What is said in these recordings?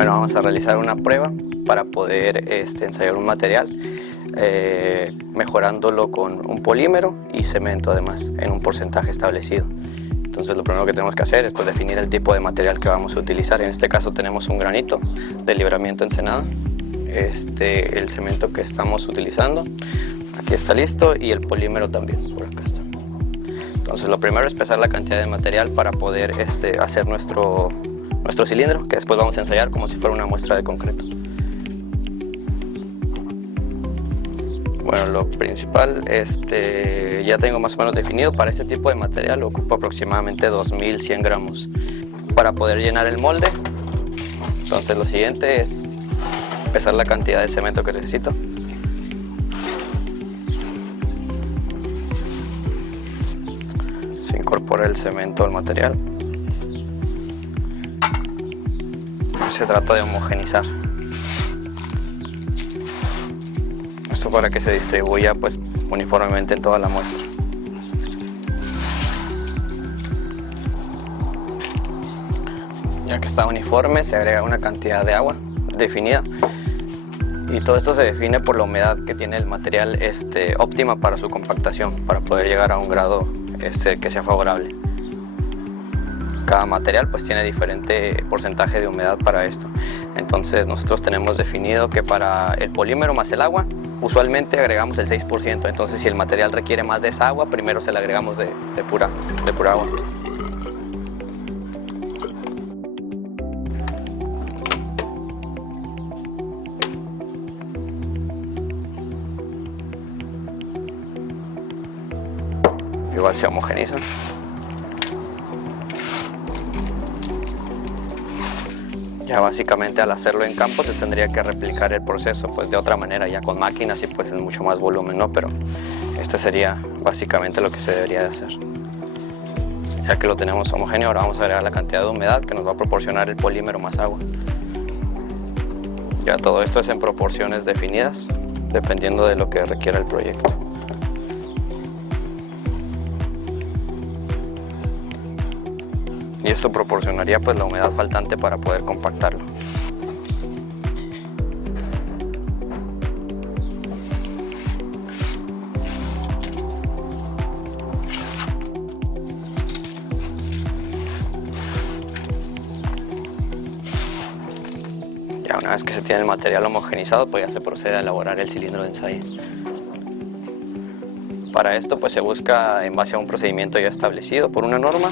Bueno, vamos a realizar una prueba para poder ensayar un material, mejorándolo con un polímero y cemento además, en un porcentaje establecido. Entonces lo primero que tenemos que hacer es pues, definir el tipo de material que vamos a utilizar. En este caso tenemos un granito de libramiento Ensenada, el cemento que estamos utilizando, aquí está listo, y el polímero también, por acá está. Entonces lo primero es pesar la cantidad de material para poder hacer nuestro cilindro, que después vamos a ensayar como si fuera una muestra de concreto. Bueno, lo principal, ya tengo más o menos definido. Para este tipo de material ocupo aproximadamente 2100 gramos para poder llenar el molde. Entonces lo siguiente es pesar la cantidad de cemento que necesito. Se incorpora el cemento al material. Se trata de homogenizar. Esto para que se distribuya pues uniformemente en toda la muestra. Ya que está uniforme, se agrega una cantidad de agua definida, y todo esto se define por la humedad que tiene el material óptima para su compactación, para poder llegar a un grado que sea favorable. Cada material pues tiene diferente porcentaje de humedad para esto. Entonces nosotros tenemos definido que para el polímero más el agua usualmente agregamos el 6%. Entonces si el material requiere más de esa agua, primero se le agregamos de pura agua. Igual se homogeniza. Ya básicamente al hacerlo en campo se tendría que replicar el proceso pues de otra manera, ya con máquinas y pues en mucho más volumen, ¿no? Pero este sería básicamente lo que se debería de hacer. Ya que lo tenemos homogéneo, ahora vamos a agregar la cantidad de humedad que nos va a proporcionar el polímero más agua. Ya todo esto es en proporciones definidas, dependiendo de lo que requiera el proyecto. Y esto proporcionaría pues la humedad faltante para poder compactarlo. Ya una vez que se tiene el material homogenizado, pues ya se procede a elaborar el cilindro de ensayo. Para esto pues se busca en base a un procedimiento ya establecido por una norma.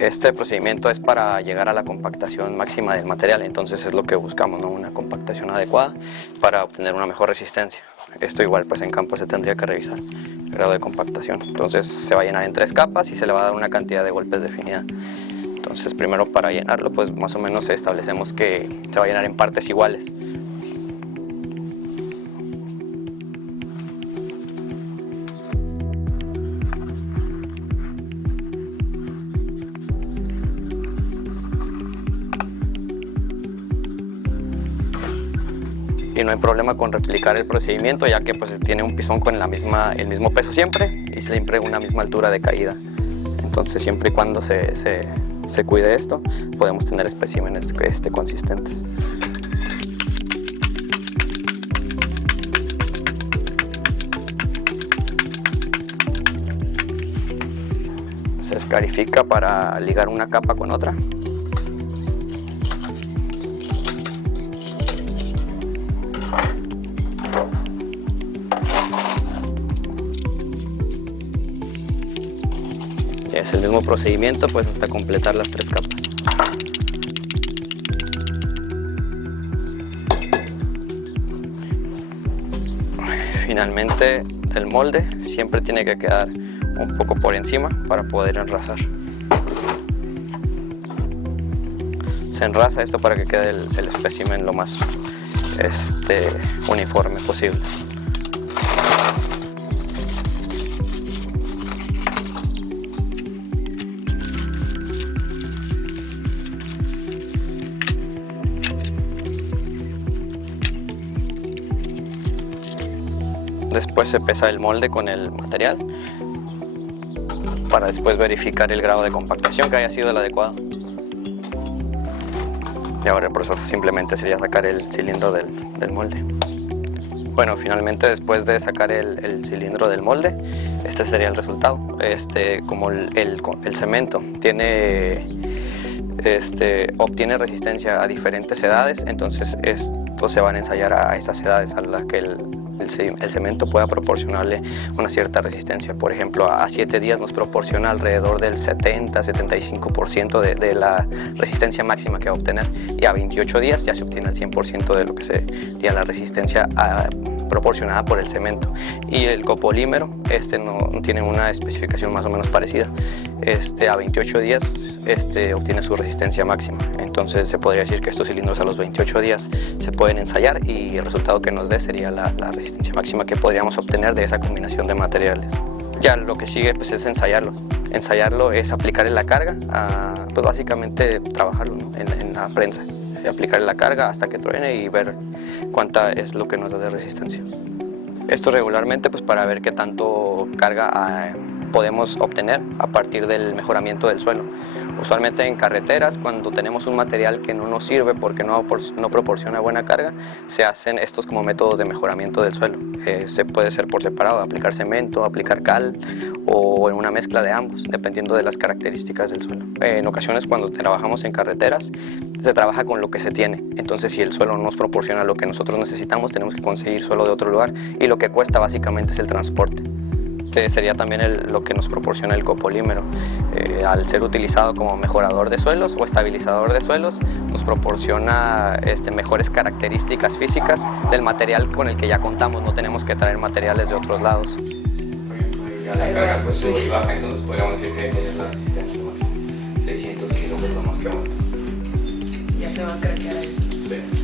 Este procedimiento es para llegar a la compactación máxima del material, entonces es lo que buscamos, ¿no? Una compactación adecuada para obtener una mejor resistencia. Esto igual pues en campo se tendría que revisar el grado de compactación. Entonces se va a llenar en 3 capas y se le va a dar una cantidad de golpes definida. Entonces primero para llenarlo pues más o menos establecemos que se va a llenar en partes iguales. Y no hay problema con replicar el procedimiento, ya que pues tiene un pisón con el mismo peso siempre y siempre una misma altura de caída. Entonces siempre y cuando se cuide esto, podemos tener especímenes consistentes. Se escarifica para ligar una capa con otra. Es el mismo procedimiento pues hasta completar las 3 capas. Finalmente el molde siempre tiene que quedar un poco por encima para poder enrasar. Se enrasa esto para que quede el espécimen lo más uniforme posible. Después se pesa el molde con el material para después verificar el grado de compactación que haya sido el adecuado. Y ahora el proceso simplemente sería sacar el cilindro del molde. Bueno, finalmente después de sacar el cilindro del molde, este sería el resultado. Como el cemento obtiene resistencia a diferentes edades, entonces esto se van a ensayar a esas edades a las que el cemento pueda proporcionarle una cierta resistencia. Por ejemplo, a 7 días nos proporciona alrededor del 70-75% de la resistencia máxima que va a obtener, y a 28 días ya se obtiene el 100% de lo que sería la resistencia proporcionada por el cemento. Y el copolímero no tiene una especificación más o menos parecida. A 28 días obtiene su resistencia máxima. Entonces se podría decir que estos cilindros a los 28 días se pueden ensayar, y el resultado que nos dé sería la resistencia máxima que podríamos obtener de esa combinación de materiales. Ya lo que sigue pues es ensayarlo. Ensayarlo es aplicarle la carga, pues básicamente trabajarlo, ¿no?, en la prensa. Aplicarle la carga hasta que truene y ver cuánta es lo que nos da de resistencia. Esto regularmente pues para ver qué tanto carga podemos obtener a partir del mejoramiento del suelo. Usualmente en carreteras, cuando tenemos un material que no nos sirve porque no proporciona buena carga, se hacen estos como métodos de mejoramiento del suelo. Se puede ser por separado, aplicar cemento, aplicar cal o en una mezcla de ambos, dependiendo de las características del suelo. En ocasiones cuando trabajamos en carreteras, se trabaja con lo que se tiene. Entonces si el suelo no nos proporciona lo que nosotros necesitamos, tenemos que conseguir suelo de otro lugar, y lo que cuesta básicamente es el transporte. Sería también lo que nos proporciona el copolímero. Al ser utilizado como mejorador de suelos o estabilizador de suelos, nos proporciona mejores características físicas del material con el que ya contamos. No tenemos que traer materiales de otros lados. Ya la carga pues sube y baja, entonces podríamos decir que esa es la resistencia máxima. 600 kilos es lo más que aguanta. Ya se va a craquear ahí. Sí.